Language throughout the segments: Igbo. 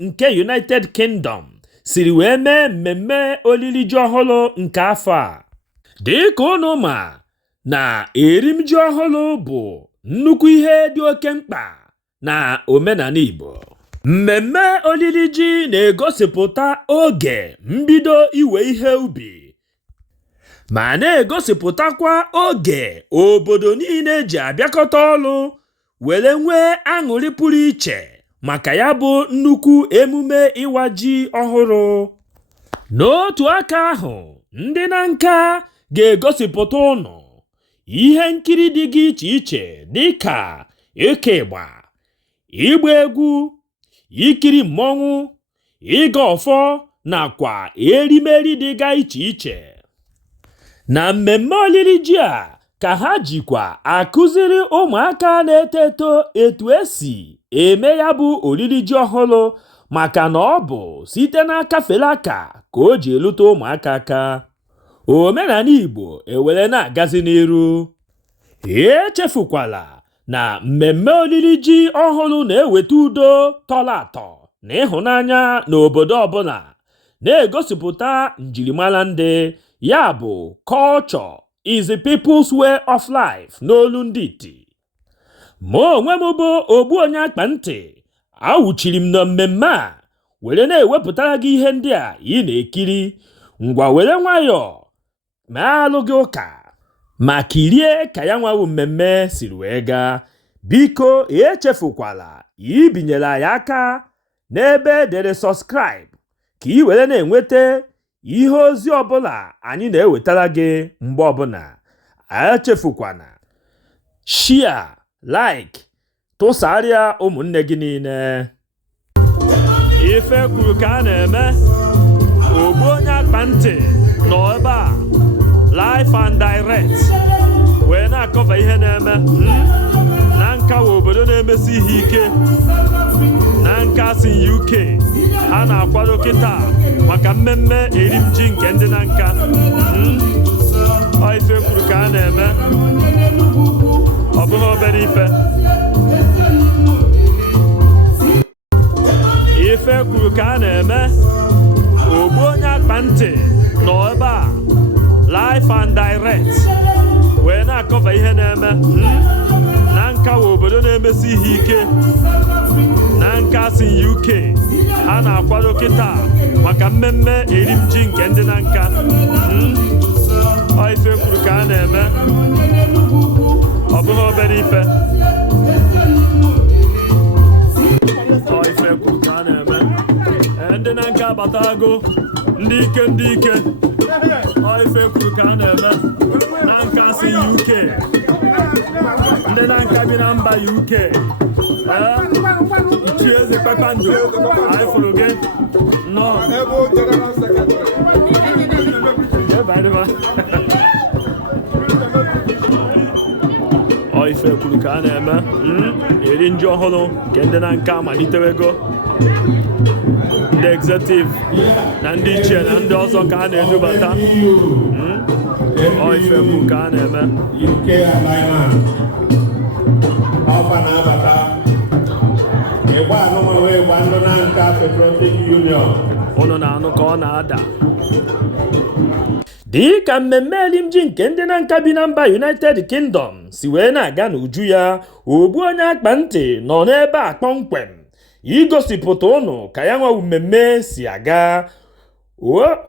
nke United Kingdom siri wee mee mmemme olili ji ọhụrụ nke afọ a. Dịka unu ma na erim ji ọhụrụ bụ nnukwu ihe dị oke mkpa na omenala Igbo. Mmemme olili ji na-egosipụta oge mbido iwe ihe ubi ma na-egosipụtakwa oge obodo niile ji abịakọta ọnụ were nwee aṅụrị pụrụ iche maka ya bụ nnukwu emume ịwa ji ọhụrụ. N'otu aka ahụ, ndị Nanka ga-egosipụta ụnụ ihe nkiri dị iche iche dịka ịke ịgba, ịgba egwu, ikiri mmọnwụ, ịga ọfọ nakwa erimeri dịga iche iche. Na mmemme olili ji a ka ha jikwa akụziri ụmụaka na-eto eto etu esi eme ya bụ olili ji ọhụrụ maka na ọ bụ site n'aka fere aka ka o ji elute ụmụaka aka. Omenala Igbo ewere na-agazi n'iru. Echefukwala na mmemme olili ji ọhụrụ na-eweta udo tọrọ atọ na ịhụnanya n'obodo ọbụla, na-egosipụta njirimara ndị, ya bụ culture is the people's way of life n'olu ndị Iti. Ma onwe m bụ ogbu onye akpa ntị awụchiri m na mmemme a were na-ewepụtara gị ihe ndị a ị na-ekiri. Ngwa were nwayọọ ma alụ gị ụka ma kirie ka ya nwawu mmemme siri wee gaa. Biko echefukwala ibinyere anyị aka n'ebe edere subscribe ka ị were na-enweta ihe ozi ọbụla anyị na-ewetara gị mgbe ọbụla. Echefukwana share, like, tụsarịa ụmụnne gị niile. Ife kwuru ka a na-eme. Ogbu onye akpa ntị nọ ebe a live and direct wee na-akọva ihe na-eme. Nanka wụ obodo na-emesi ihe ike. Nanka si UK ha na-akwado kịta maka mmemme erim ji nke ndị Nanka. Ọ ife kwuru ka a na-eme, ọ bụghị obere ife. Ife kwuru ka a na-eme. Ogbu onye akpa ntị nọ ebe a live and direct wee na-akọva ihe na-eme. Nanka wụ obodo na-emesi ihe ike. Nanka si UK ha na-akwado kịta maka mmemme erim ji nke ndị Nanka. Ọ ife kwuru ka a na-eme, ọ bụghị obere ife. Ọ ife kwuru ka a na-eme. Ndị Nanka abatago, ndị ike. Ọ ife kwuru ka a na-eme. Nanka si UK, ndị Nanka bi na mba UK. Ichi eze kpakpando anyị fụrụ gị nnọọ. Ọ ife kwuru ka a na-eme. Eri nji ọhụrụ nke ndị Nanka malitewego. Ndị executive na ndị ichie na ndị ọzọ ka a na-edubata. Ọ ife kwuru ka a na-eme. Ụnụ na-anụ ka ọ na-ada. Dịka mmemme erim ji nke ndị Nanka bi na mba United Kingdom si wee na-aga n'uju ya, ogbu onye akpa ntị nọ n'ebe a kpọmkwem igosipụta ụnụ ka ya nwawu mmemme si aga.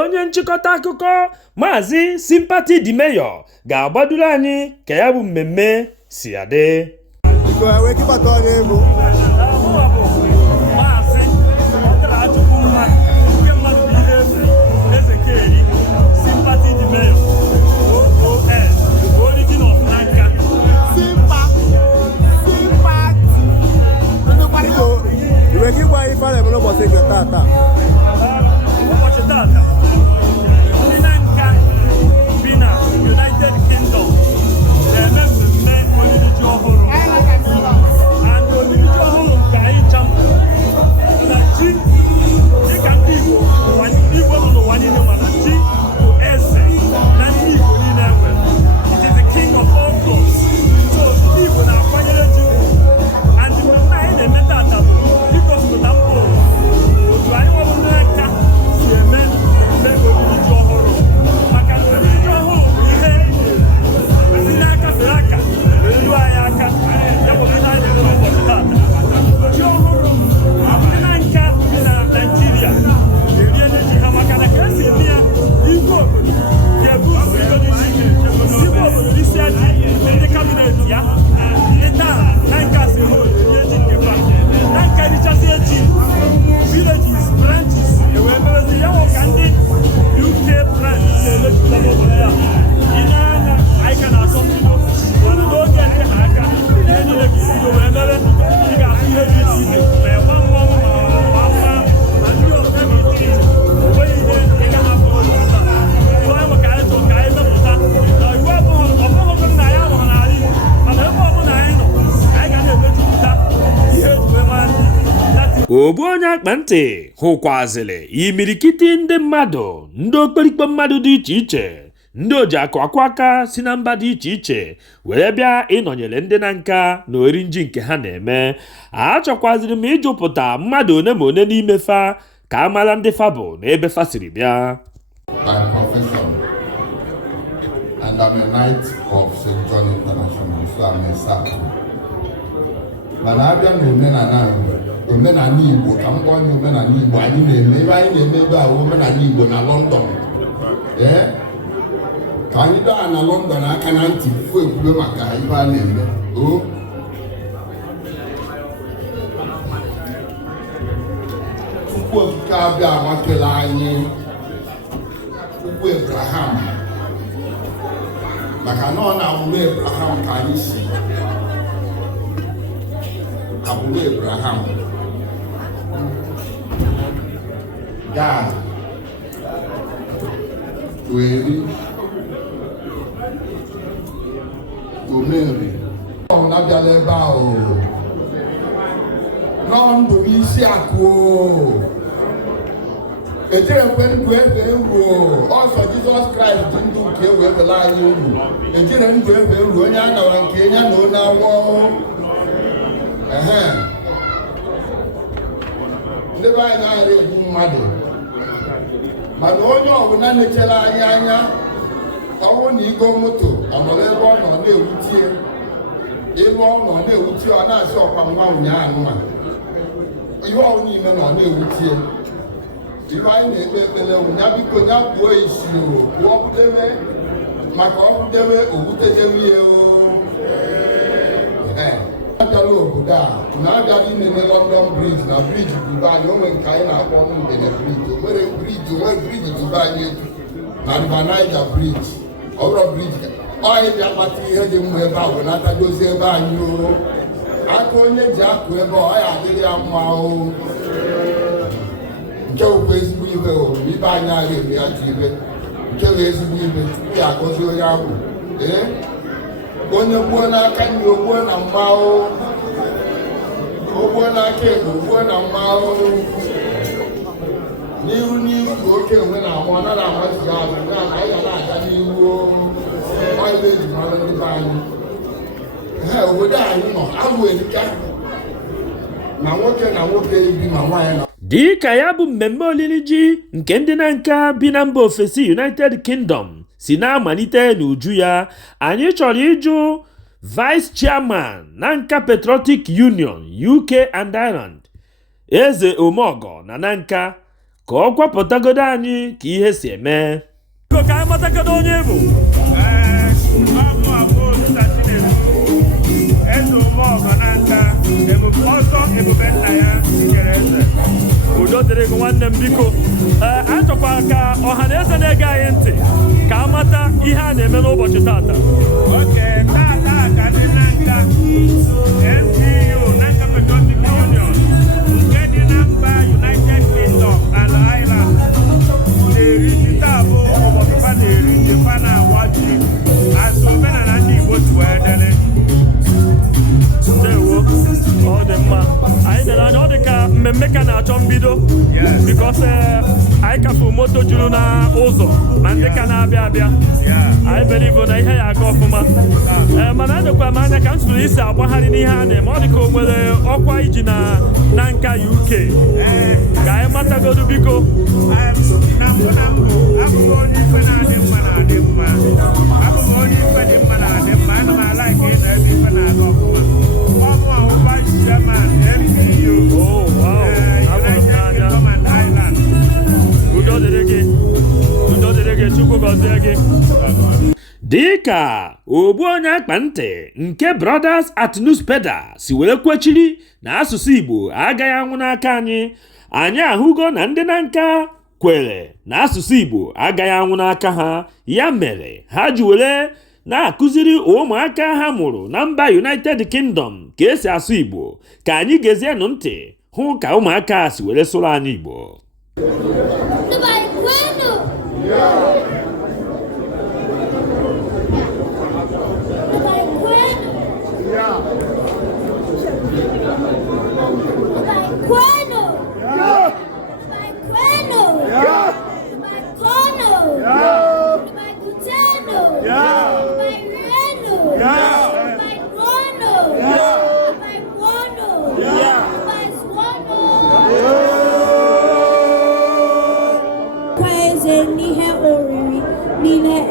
Onye nchịkọta akụkọ Maazị Sympathy Di Mayor ga-agbadoro anyị ka ya bụ mmemme si adị. United Kingdom na-eme mmemme olili ji ọhụrụ. ogbu onye akpa ntị hụkwazịrị imirikiti ndị mmadụ ndị okperikpe mmadụ dị iche iche ndị oji akụ akwụ aka si na mba dị iche iche were bịa ịnọnyere ndị na nka na ori-nji nke ha na-eme. Achọkwazịrị m ịjụpụta mmadụ one ma one n'ime fa ka a mara ndị fa bụ na ebe fa siri bịa. By profession, and I'm a knight of St. John International, so I'm a sergeant. Mana abịa na omenala Igbo ka m gwa onye omenala Igbo anyị na-eme ebe anyị na-eme ebe a omenala Igbo na London. Ka anyị daa na London aka na ntị fuo ekwube maka ibe a na-eme. Chukwu okike abịa agbakele anyị ugwu Abraham, maka na ọ na-agbụrụ Abraham ka anyị si agbụrụ Abraham. Gad, Iri, Omeri ọ na-abịala ebe ahụ n'ọndụ isi akụ ejirekwe ndụ efe uru ọsọ Jizọs Kraịst dị ndụ nke wee bela anyị uru. Ejire ndụ efe uru onye a nara nke ya na onye awọ ndị be anyị na-aghara egbu mmadụ, mana onye ọbụla na-echere anyị anya ọ bụrụ na igo moto ọ nọrọ ebe ọ nọ na-ewutie elu ọ nọ na-ewutie ọ na-asị ọkwa nwa ụnyaahụ ma ihe ọwụ n'ime na ọ na-ewutie. Ibe anyị na-ekpe ekpere ya biko ya kpuo isi pụọ kwudewe maka ọkwudewe owutejewe ihe abịala obodo a na-abịala inene London Bridge na briji Dubai anyị onwe nke anyị na-akpọ ọnụ mbene briji onwere briji Dubai anyị na River Niger Bridge ọ bụrụ briji ọyị bịa kpata ihe dị mma ebe a wee natadozi ebe anyị aka onye ji akụ ebe ọ ya adịrị ya mma nke wụkwa ezigbo ibe ibe anyị agha eme ya ji ibe nke wee ezigbo ibe tupu ya agọzi onye ahụ onye gbuo n'aka nri ogbuo na mma ogbuo n'aka ekpe ogbuo na mma n'iru ka oke enwe na-amụ ọ naghị amazi ya azụ ya na anyị na-aga n'ihu ọyịla eji mara ndị be anyị. Obodo anyị nọ ahụ erika na nwoke na nwoke ebi ma nwaanyị nọ. Dị ka ya bụ mmemme olili ji nke ndị na nka bi na mba ofesi United Kingdom si na-amalite n'uju ya, anyị chọrọ ịjụ Vice Chairman na nka Patriotic Union UK and Ireland Eze Omeogo na Nanka ka ọ gwapụtagodo anyị ka ihe si eme. Ka anyị matagodo onye bụ Eze Omeogo na Nanka ọzọ ebube nna ya kere eze. Udo dịrị gị nwanne m biko. Achọkwara ka ọha na eze na-ege anyị ntị ka a mata ihe a na-eme n'ụbọchị tata. Tata ka ndị Nanka NPU Nanka Patriotic Union nke dị na mba United Kingdom and Ireland na-eri ji. Taa bụ ụbọchị fa na-eri ji, fa na-awa ji asụ omenala ndị Igbo si wee dere. Ndewo, ọ dị mma. Anyị lere anya ọ dị ka mmemme ka na-achọ mbido because anyị kafuru moto juru na ụzọ na ndị ka na-abịa abịa. Anyị believe na ihe ya aga ọfụma. Mana edekwara m anya ka m soro isi agbagharị n'ihe a na-eme. Ọ dị ka o nwere ọkwa iji na nka UK ka anyị matagodu biko. Abụghị onye ife na-adị mma na-adị mma. Abụghị onye ife dị mma na-adị mma. Ana m ala ka ị na ebe ife na-aga ọfụma. Ọ bụ ahụ Vice Chairman NPU United Kingdom and Ireland. Udo dịrị gị, Chukwu gọzie gị. Dị ka ogbu onye akpa ntị nke Brothers at Newspedia si were kwechiri na asụsụ Igbo agaghị anwụ n'aka anyị ahụgo na ndị na nka kwere na asụsụ Igbo agaghị anwụ n'aka ha, ya mere ha ji were na-akụziri ụmụaka ha mụrụ na mba United Kingdom ka esi asụ Igbo. Ka anyị gezienụ ntị hụ ka ụmụaka si were sụrụ anyị Igbo. Bueno.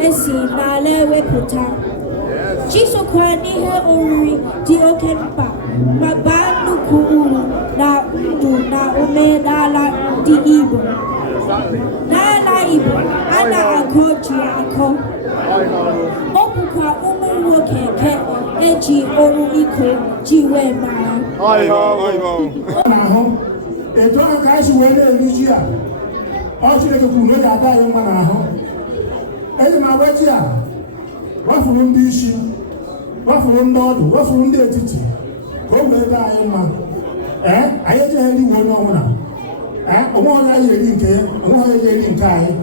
esi n'ala ewepụta. Ji sokwa n'ihe oriri dị oke mkpa ma baa nnukwu uru na ndụ na omenala ndị Igbo. N'ala Igbo, a na-akọ ji akọ. Ọ bụkwa ụmụ nwoke nke eji ọrụ iko ji wee mara. Etu ahụ ka anyị wee na-eri ji a, ọ Chineke kwuru na ọ ga-ada anyị mma n'ahụ. Eji m agwa ji a wafuru ndị isi, wafuru ndị ọdụ, wafuru ndị etiti ka o wee daa anyị mma. Anyị ejighị eri uwe onye ọbụla. Onwe onye anyị eri nke ya, onwe onye eri nke anyị.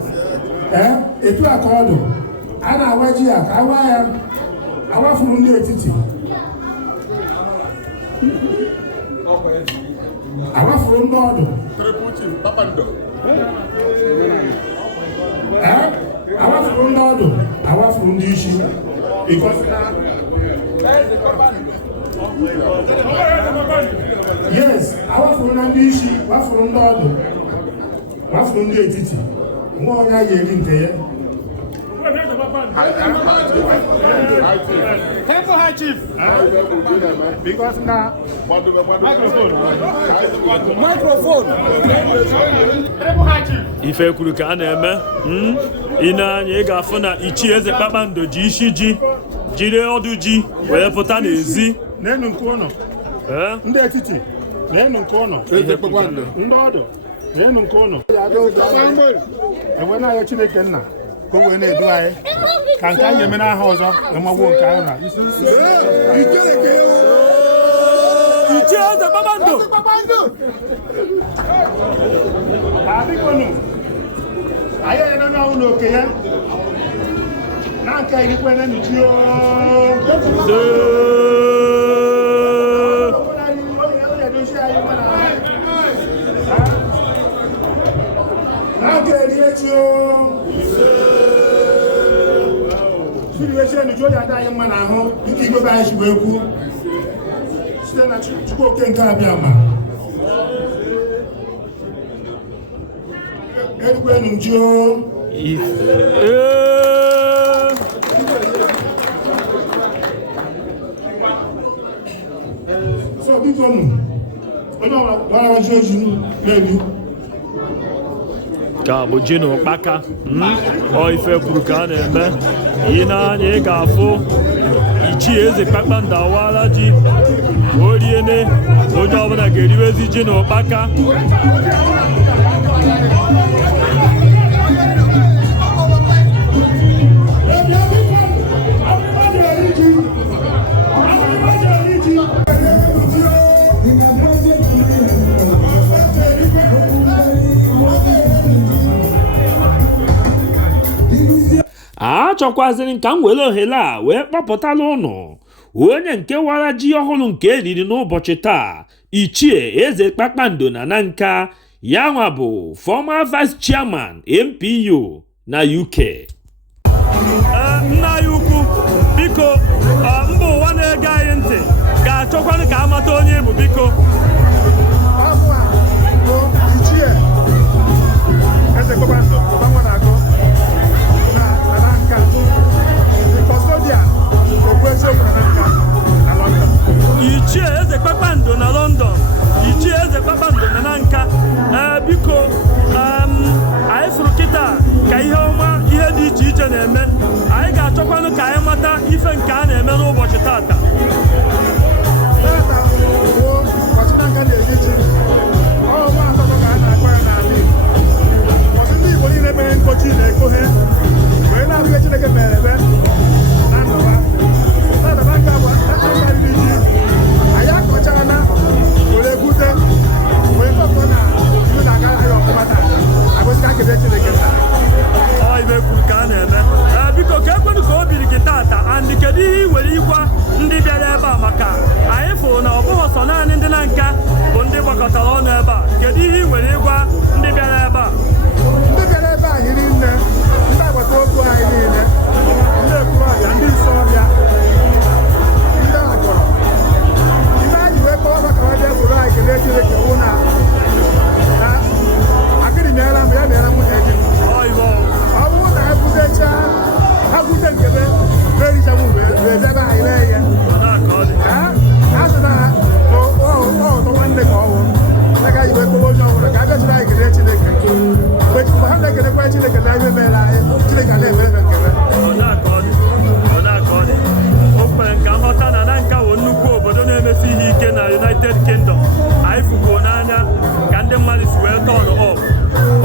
Etu a ka ọ dị, a na-agwa ji a ka awa ya awafuru ndị etiti, awafuru ndị ọdụ, awafuru ndị ọdụ, awafuru ndị isi. Yes, awafuru na ndị isi, wafuru ndị ọdụ, wafuru ndị etiti, nwa onye a ga-eri nke ya. Temple High Chief. Because now, Microphone. ife kwuru ka a na-eme ị na-anya ị ga-afụ na Ichie Eze Kpakpando ji isi ji jiri ọdụ ji wee pụta n'ezi. n'enu nke ụlọ, ndị etiti n'enu nke ụlọ, ndị ọdụ n'enu nke ụlọ. Enwe na-ayọ Chineke nna ka o wee na-edu anyị ka nke anyị eme n'aha ọzọ emegbuo nke anyị na Ichie Eze Kpakpando adịkonu anyị enye na ụlọ oke ya na nke irikwe na nnuchi na nke eriechi siriwechi enuchi oyi ada anyị mma n'ahụ dịka igwe anyị chigbo ekwu site na Chukwu oke nke abịa ma erukwenu nju so bikonu onye gbara waji oji n'elu ka bụ ji na ụkpaka ọ ife kwuru ka a na-eme ị na-anya ị ga-afụ Ichie Eze Kpakpando awaala ji o riene onye ọbụla ga-eriwezi ji na ụkpaka. a chọkwazịrị ka m were ohere a wee kpọpụtala ụnụ onye nke wara ji ọhụrụ nke eriri n'ụbọchị taa, Ichie Eze Kpakpando na Nanka, ya nwa bụ former vice chairman MPU na UK. Nna ya ukwu, biko mba ụwa na-ege anyị ntị ga-achọkwanụ ka amata onye bụ biko. Ichie Eze Kpakpando Ichie Eze Kpakpando na London, Ichie Eze Kpakpando na Nanka. Biko anyị fụrụ kịta ka ihe ọma ihe dị iche iche na-eme, anyị ga-achọkwanụ ka anyị mata ife nke a na-eme n'ụbọchị tata. ndị Igbo niile mere nkochi na-ekoghe wee na-arụghị Chineke mere ebe na ndụwa na-adaba nke bụ riri ji anyị akọchara na were bute wee kọkọ na ilu na-aga ahịa ọfụma taa agụsị ka kebe Chineke nna ọ ibe kwuru ka a na-eme. Biko ka ekwenụ ka o biri gị tata, and kedu ihe ị nwere ịgwa ndị bịara ebe a, maka anyị fụrụ na ọ bụghị sọ naanị ndị Nanka bụ ndị Chineke na-eme mere anyị Chineke na-eme ekele o kwere ka nghọta na Nanka wụ nnukwu obodo na-emesi ihe ike na United Kingdom. Anyị fugo n'anya ka ndị mmadụ si wee tọnụ ọp.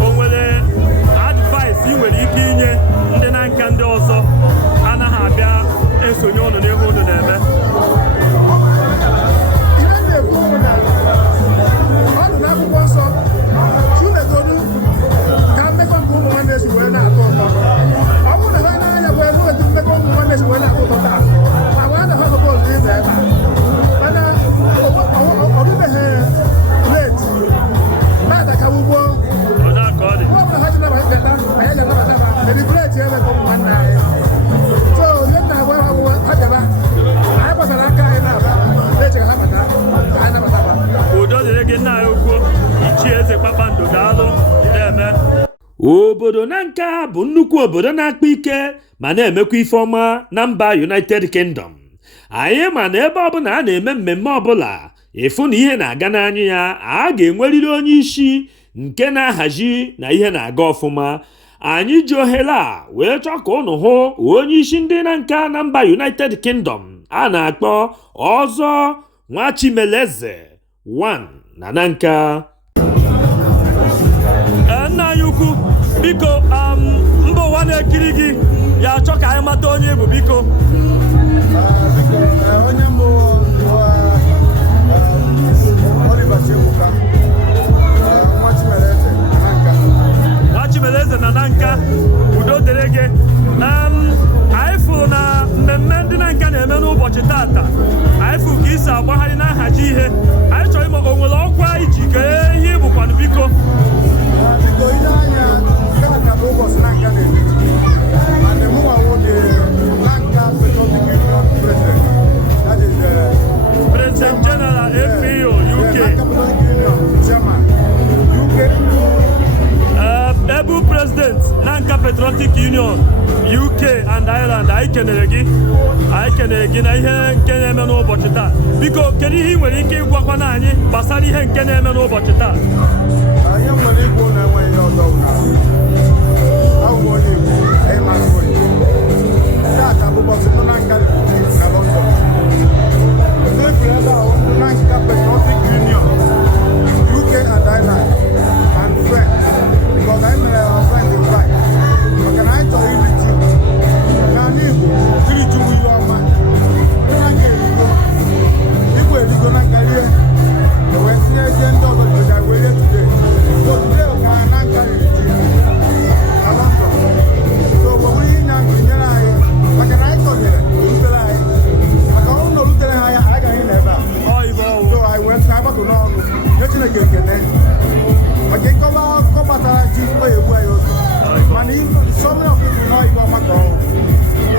O nwere advice ị nwere ike inye ndị Nanka ndị ọzọ anaghị abịa esonye ụnụ n'ihe ụnụ na-eme? ihe na-ekwu bụ na ọ nọ n'akwụkwọ nsọ Chineke ka mmekọ nke ụmụ nwanne si wee na-atọ ụtọ. Ọ bụrụ na ha n'anya bụ ebe otu mmekọ ụmụ nwanne si wee na-atọ ụtọ taa, agwa a na-ha hụbụ otu ibe ebe a mana ọ dịbeghị leti na-ada ka ugbo ọbụla ha ji nabata anyị ga-anabata ha delibreti ebe ka ụmụ nwanne anyị. So ihe m na-agwa ha bụ ha bịaba anyị gbasara aka anyị na-aba na-eche ha bata ka anyị nabata ha. Udo dịrị gị nna ya ukwu Ichie Eze Kpakpando, daalụ na-eme. Obodo Nanka bụ nnukwu obodo na-akpa ike ma na-emekwa ife ọma na mba United Kingdom. Anyị ma na ebe ọbụla a na-eme mmemme ọbụla ịfụ na ihe na-aga n'anya ya, a ga-enwerịrị onye isi nke na-ahazi na ihe na-aga ọfụma. Anyị ji ohere a wee chọọ ka ụnụ hụ onye isi ndị Nanka na mba United Kingdom a na-akpọ Ọzọ Nwachimeleze 1 na Nanka. Nna anyị ukwu, biko mba ụwa na-ekiri gị ya achọ ka anyị mata onye bụ biko. Onye mbụ Nwachimeleze na Nanka, udo dịrị gị. Anyị fụrụ na mmemme ndị Nanka na-eme n'ụbọchị tata, anyị fụrụ ka isi agbagharị na nhazi ihe. Anyị chọrọ ịma o nwere ọkwa iji kee ihe ịbụkwanụ biko. ihe anya ka bụ ụbọchị Nanka na-eri and mụnwa nwoke Nanka Patriotic Union President, that is President General FAO UK. Nanka Patriotic Union Chairman UK. Ebu President Nanka Patriotic Union UK and Ireland, anyị kenere gị na ihe nke na-eme n'ụbọchị taa. Biko kedu ihe ị nwere ike ịgwakwa na anyị gbasara ihe nke na-eme n'ụbọchị taa? Anyị nwere Igbo na-enweghị ọzọ abụ onye Igbo ịmasị onye taata bụ ụbọchị ndị Nanka na London. N'efu ebe ahụ ndị Nanka Patriotic Union UK and Ireland and France, because anyị mere our friends in Christ maka na anyị chọrọ iri ji n'ala Igbo jiri ji ihe ọma. Ndị Nanka erigo Igbo erigo Nanka rie wee tinye ihe ndị ọzọ jiga wee rie today. So today ka Nanka riri ji na London. So ọ bụrụ ihe ịnya nkụ nyere anyị maka na anyị tọnyere rutere anyị maka ọrụ na orutere ha anya anyị gaghị n'ebe a. So anyị wee ka anyị gbakọ n'ọnụ nye Chineke ekele maka ịkọwa akụkọ gbasara ji mkpa egbu anyị otu mana sọmri ọf ịbụ nọọ ikpe ọma ka ọnwụ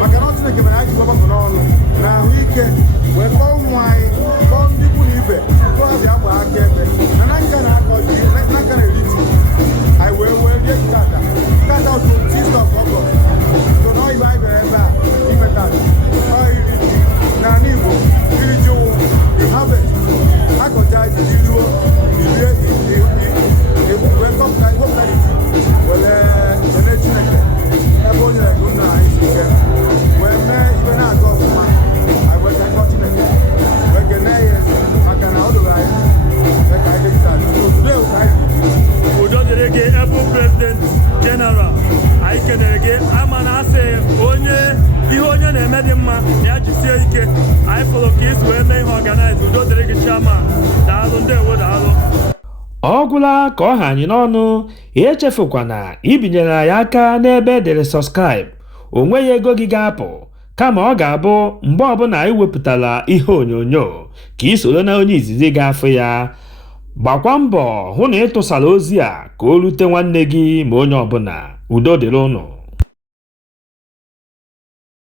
maka na Chineke mere anyị ji gbakọ n'ọnụ na ahụike wee kọọ ụmụ anyị kọọ ndị ikwu na ibe kọọ ha ji agba aka ebe na Nanka na-akọ ji Nanka na-eri ji anyị wee rie ji tata otu Tuesday of August. So nọọ ibe anyị bịara ebe a ime tata ọ iri ji n'ala Igbo. Iri ji wụ the harvest akọcha ji iruo irie wee kọpụta wepụta iji were Chineke ebe o nyere gị nna anyị si ike wee mee ibe na-aga ọfụma. Anyị wee kekọ Chineke wee kenee ya maka na ọ doro anyị mee ka anyị dịgide anyị. Today ka anyị Udo dịrị gị Ebu President General, anyị kenere gị ama na asị ihe onye na-eme dị mma ya jisie ike. Anyị fụrụ ka isi wee mee ihe ọganaiz. Udo dịrị gị Chairman, daalụ, ndewo, daalụ. Ọ gwụla ka ọ ha anyị n'ọnụ, echefukwana ibinyere anyị aka n'ebe edere subscribe. O nweghị ego gị ga-apụ, kama ọ ga-abụ mgbe ọbụla anyị wepụtara ihe onyonyo ka ị soro na onye izizi ga-afụ ya. Gbakwa mbọ hụ na ị tụsara ozi a ka o rute nwanne gị ma onye ọbụla. Udo dịrị ụnụ.